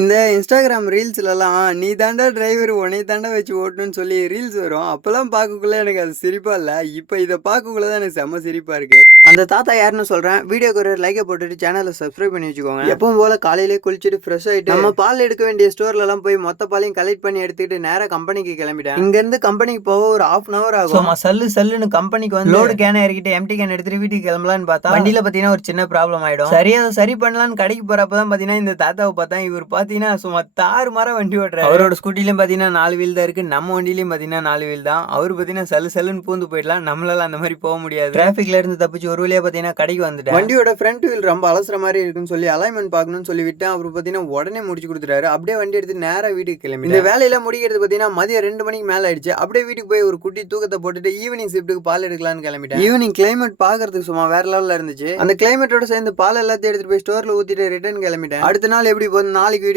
இந்த இன்ஸ்டாகிராம் ரீல்ஸ்லலாம் நீ தாண்டா டிரைவர் உன்னை தாண்டா வச்சு ஓட்டணும்னு சொல்லி ரீல்ஸ் வரும். அப்போலாம் பார்க்கக்குள்ள எனக்கு அது சிரிப்பா இல்லை. இப்போ இதை பார்க்கக்குள்ள தான் எனக்கு செம்ம சிரிப்பா இருக்கு. அந்த தாத்தா யாருன்னு சொல்றேன். வீடியோக்கு ஒரு லைக்கை போட்டுட்டு சேனலை சப்ஸ்கிரைப் பண்ணி வச்சுக்கோங்க. எப்பவும் போல காலையிலே குளிச்சுட்டு ஃப்ரெஷ் ஆயிட்டு நம்ம பால் எடுக்க வேண்டிய ஸ்டோர்லலாம் போய் மொத்த பாலையும் கலெக்ட் பண்ணி எடுத்துக்கிட்டு நேராக கம்பெனிக்கு கிளம்பிட்டேன். இங்க இருந்து கம்பெனிக்கு போக ஒரு ½ hour ஆகும். சல்லுன்னு கம்பெனிக்கு வந்து லோடு கேனை இறக்கிட்டு எம்டி கேன் எடுத்துட்டு வீட்டுக்கு கிளம்பலான்னு பார்த்தா வண்டியில பாத்தீங்கன்னா ஒரு சின்ன ப்ராப்ளம் ஆயிடும். சரியா சரி பண்ணலான்னு கடைக்கு போறப்பதான் பாத்தீங்கன்னா இந்த தாத்தாவை பார்த்தா இவர் பாத்தீங்கன்னா சும்மா தாறு மாற வண்டி ஓட்டுறாரு. அவரோட ஸ்கூட்டிலையும் பாத்தீங்கன்னா 4 வீல் தான் இருக்கு. நம்ம வண்டியிலயும் பாத்தீங்கன்னா 4 வீல் தான். அவரு பாத்தீங்கன்னா சல்லுன்னு பூந்து போயிடலாம். நம்மளால அந்த மாதிரி போக முடியாது. டிராபிக்ல இருந்து தப்பிச்சு ஒரு வழியா பாத்தீங்கன்னா கடைக்கு வந்துட்டேன். வண்டியோட ஃப்ரண்ட் வீல் ரொம்ப அலசுற மாதிரி இருக்குன்னு சொல்லி அலைன்மெண்ட் பார்க்கணும்னு சொல்லி விட்டேன். அவர் பாத்தீங்கன்னா உடனே முடிச்சு கொடுத்துட்டாரு. அப்படியே வண்டி எடுத்து நேரா வீட்டுக்கு கிளம்பி இந்த வேலையில முடிக்கிறது பாத்தீங்கன்னா மதியம் 2 மணிக்கு மேல ஆயிடுச்சு. அப்படியே வீட்டுக்கு போய் ஒரு குட்டி தூக்கத்தை போட்டுட்டு ஈவினிங் ஷிஃப்ட்டுக்கு பால் எடுக்கலாம்னு கிளம்பிட்டேன். ஈவினிங் கிளைமேட் பாக்குறதுக்கு சும்மா வேற லெவல்ல இருந்துச்சு. அந்த கிளைமேட்டோட சேர்ந்து பால் எல்லாத்தையும் எடுத்துட்டு போய் ஸ்டோர்ல ஊத்திட்டு ரிட்டர்ன் கிளம்பிட்டேன். அடுத்த நாள் எப்படி போகுது நாளைக்கு